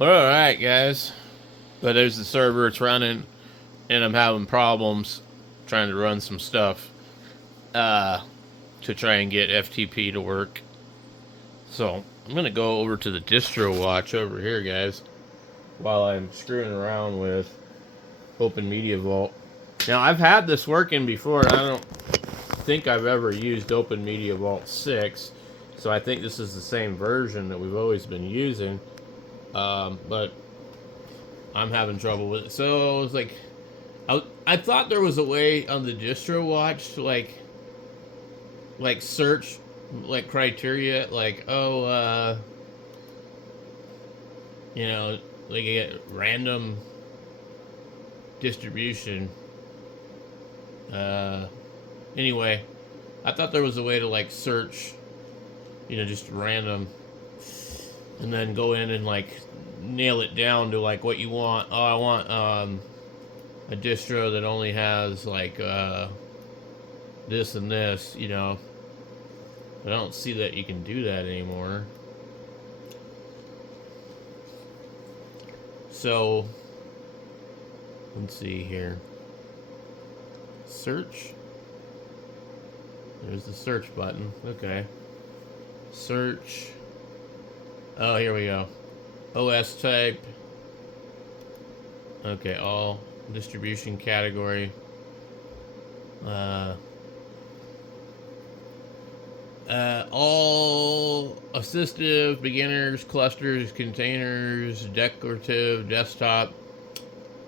Alright, guys. But there's the server, it's running, and I'm having problems trying to run some stuff to try and get FTP to work. So, I'm going to go over to the distro watch over here, guys, while I'm screwing around with Open Media Vault. Now, I've had this working before, and I don't think I've ever used Open Media Vault 6, so I think this is the same version that we've always been using. But I'm having trouble with it. So, it's like, I thought there was a way on the distro watch to like search like criteria, like you know, like you get random distribution. Anyway, I thought there was a way to like search, just random, and then go in and like nail it down to like what you want. Oh, I want a distro that only has like this and this, But I don't see that you can do that anymore. So, let's see here. Search. There's the search button. Okay. Search. Oh, here we go. OS type. Okay, all distribution category. All assistive, beginners, clusters, containers, decorative, desktop,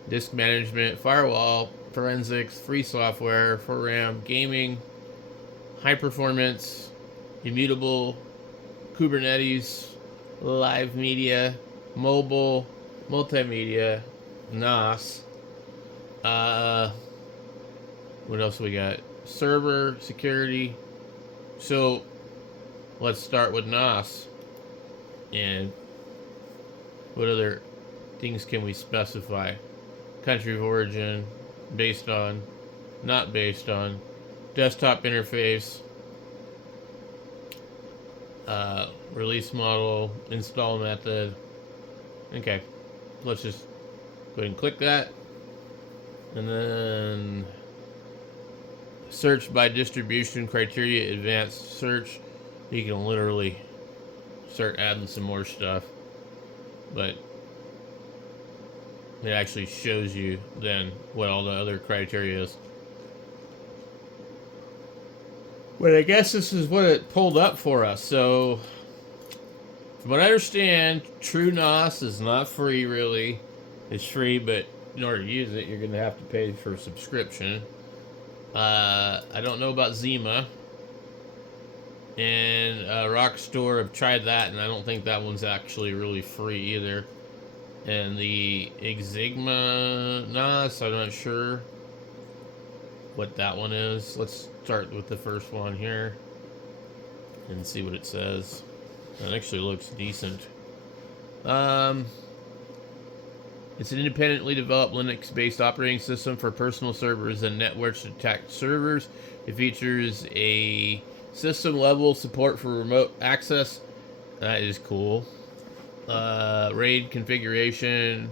disk management, firewall, forensics, free software, for RAM, gaming, high performance, immutable, Kubernetes, live media, mobile, multimedia, NAS. What else we got? Server, security. So, let's start with NAS. And what other things can we specify? Country of origin, based on, not based on, desktop interface, release model, install method. Okay, let's just go ahead and click that. And then search by distribution criteria, advanced search. You can literally start adding some more stuff, but it actually shows you then what all the other criteria is. But I guess this is what it pulled up for us. So, from what I understand, True NOS is not free, really. It's free, but in order to use it, you're going to have to pay for a subscription. I don't know about Zima. And Rockstore, I've tried that, and I don't think that one's actually really free either. And the Exigma NOS, I'm not sure what that one is. Let's start with the first one here and see what it says. It actually looks decent. It's an independently developed Linux-based operating system for personal servers and network-attached servers. It features a system-level support for remote access. That is cool. RAID configuration,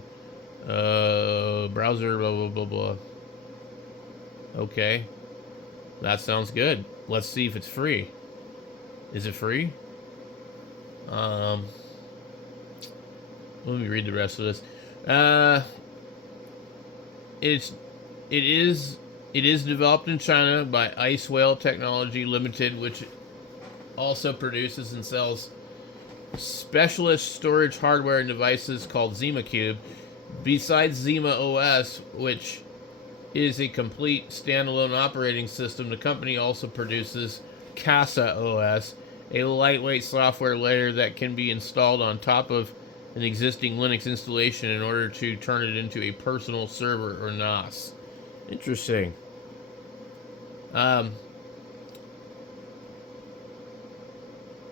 browser, blah, blah, blah, blah. Okay. That sounds good. Let's see if it's free. Is it free? Let me read the rest of this. It is developed in China by Ice Whale Technology Limited, which also produces and sells specialist storage hardware and devices called ZimaCube. Besides Zima OS, which is a complete standalone operating system, the company also produces Casa OS, a lightweight software layer that can be installed on top of an existing Linux installation in order to turn it into a personal server or NAS. Interesting. So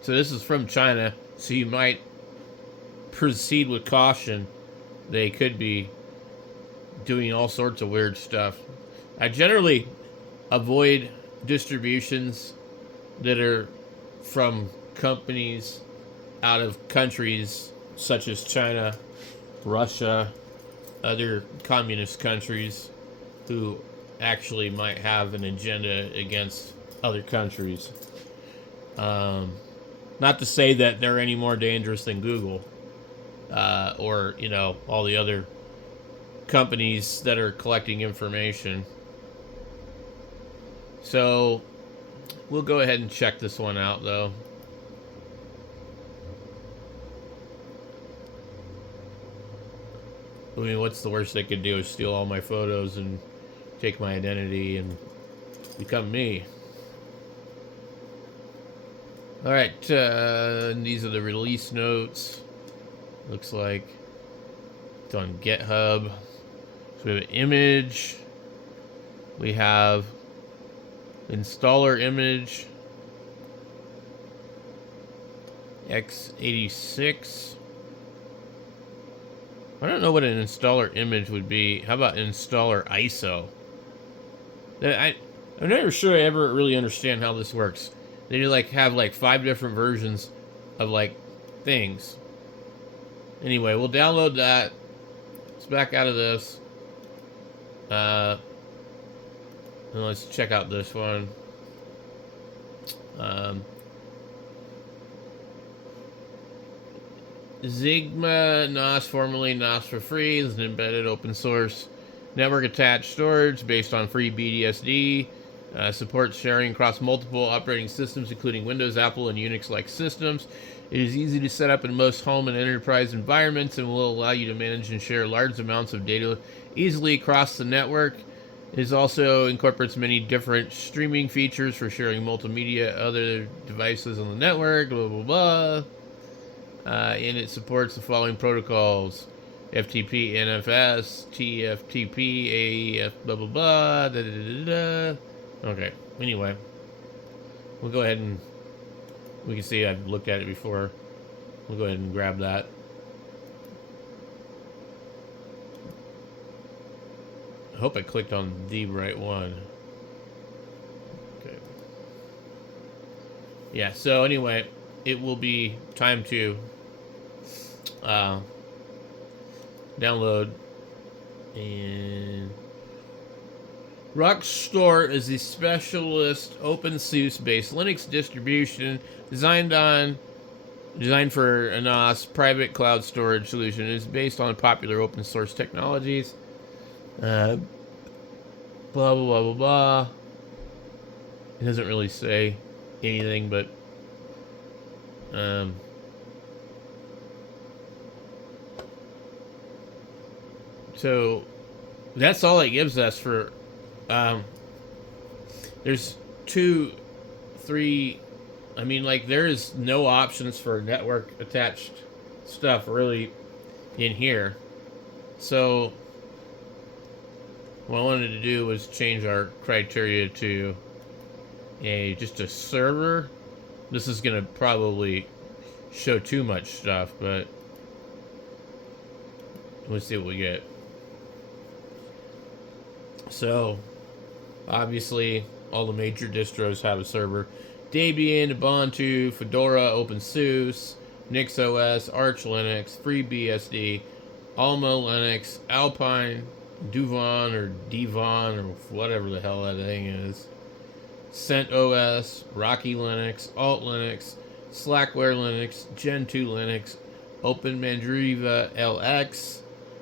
this is from China, so you might proceed with caution. They could be doing all sorts of weird stuff. I generally avoid distributions that are from companies out of countries such as China Russia, other communist countries who actually might have an agenda against other countries. Not to say that they're any more dangerous than Google, or all the other companies that are collecting information. So we'll go ahead and check this one out, though. I mean, what's the worst they could do is steal all my photos and take my identity and become me. Alright, these are the release notes. Looks like it's on GitHub. So we have an image. We have installer image. x86. I don't know what an installer image would be. How about installer ISO? I'm never sure I ever really understand how this works. They have 5 different versions of things. Anyway, we'll download that. Let's back out of this. And let's check out this one. Sigma NOS, formerly NOS for free, is an embedded open source network attached storage based on free BDSD. Supports sharing across multiple operating systems, including Windows, Apple, and Unix-like systems. It is easy to set up in most home and enterprise environments and will allow you to manage and share large amounts of data easily across the network. It also incorporates many different streaming features for sharing multimedia, other devices on the network, blah, blah, blah. And it supports the following protocols: FTP, NFS, TFTP, AEF, blah, blah, blah, da, da, da, da, da. Okay, anyway, we'll go ahead and we can see I've looked at it before. We'll go ahead and grab that. I hope I clicked on the right one. Okay. Yeah, so anyway, it will be time to download. And Rockstore is a specialist OpenSUSE based Linux distribution designed for a NOS private cloud storage solution. It is based on popular open source technologies. Blah blah blah blah blah. It doesn't really say anything, but so that's all it gives us for. There's 2, 3. I mean, there is no options for network attached stuff really in here. So what I wanted to do was change our criteria to just a server. This is gonna probably show too much stuff, but let's see what we get. So obviously all the major distros have a server: Debian, Ubuntu, Fedora, OpenSUSE, NixOS, Arch Linux, FreeBSD, Alma Linux, Alpine, Duvon or Devon or whatever the hell that thing is, CentOS, Rocky Linux, Alt Linux, Slackware Linux, Gen2 Linux, OpenMandriva LX,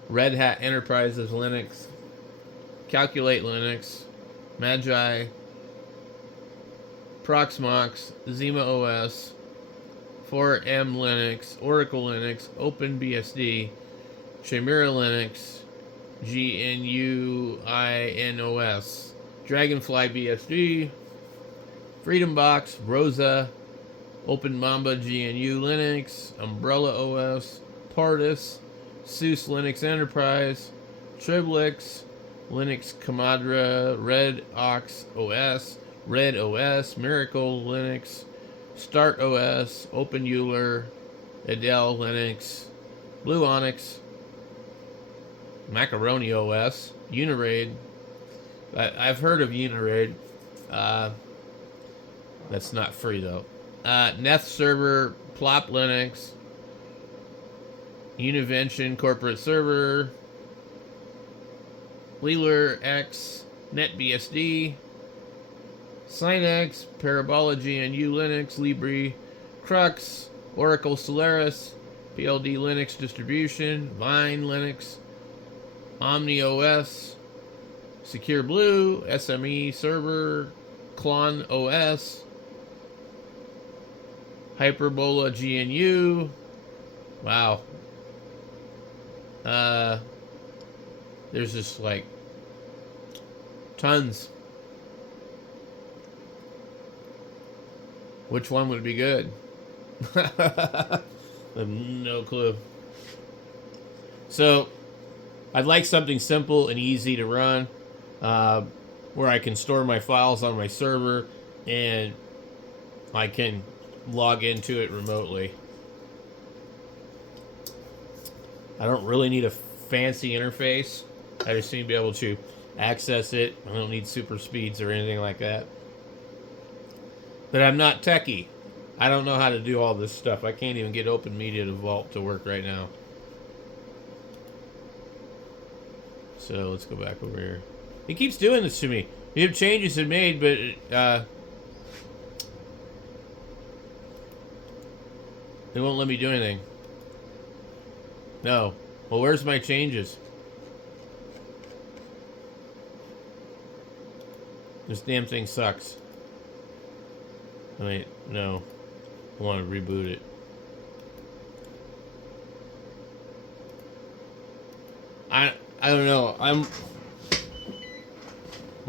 Red Hat Enterprises Linux, Calculate Linux, Magi, Proxmox, Zima OS, 4M Linux, Oracle Linux, OpenBSD, Chimera Linux, GNUINOS, Dragonfly BSD, FreedomBox, Rosa, OpenMamba GNU Linux, Umbrella OS, Pardus, SUSE Linux Enterprise, Triblix, Linux Commodore, Red Ox OS, Red OS, Miracle Linux, Start OS, OpenEuler, Adele Linux, Blue Onyx, Macaroni OS, Uniraid. I've heard of Uniraid. That's not free though. Neth Server, Plop Linux, Univention corporate server, Leeler X, NetBSD, Synex, Parabology and Linux, Libre, Crux, Oracle Solaris, PLD Linux distribution, Vine Linux, Omni OS, Secure Blue, SME server, Clon OS, Hyperbola GNU. Wow. There's just like tons. Which one would be good? I have no clue. So, I'd like something simple and easy to run, where I can store my files on my server and I can log into it remotely. I don't really need a fancy interface. I just need to be able to access it. I don't need super speeds or anything like that. But I'm not techie. I don't know how to do all this stuff. I can't even get Open Media to Vault to work right now. So let's go back over here. It keeps doing this to me. You have changes it made, but it won't let me do anything. No. Well, where's my changes? This damn thing sucks. Wait, no. I want to reboot it. I don't know. I'm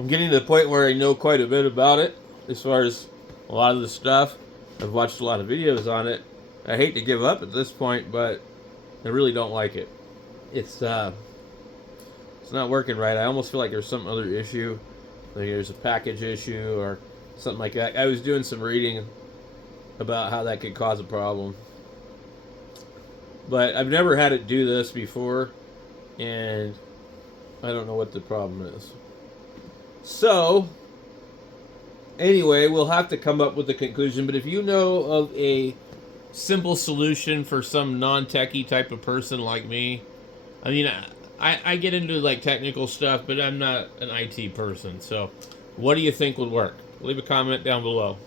getting to the point where I know quite a bit about it as far as a lot of the stuff. I've watched a lot of videos on it. I hate to give up at this point, but I really don't like it. It's not working right. I almost feel like there's some other issue. Like there's a package issue or something like that. I was doing some reading about how that could cause a problem. But I've never had it do this before, and I don't know what the problem is. So, anyway, we'll have to come up with a conclusion. But if you know of a simple solution for some non-techie type of person like me, I mean, I get into like technical stuff, but I'm not an IT person. So, what do you think would work? Leave a comment down below.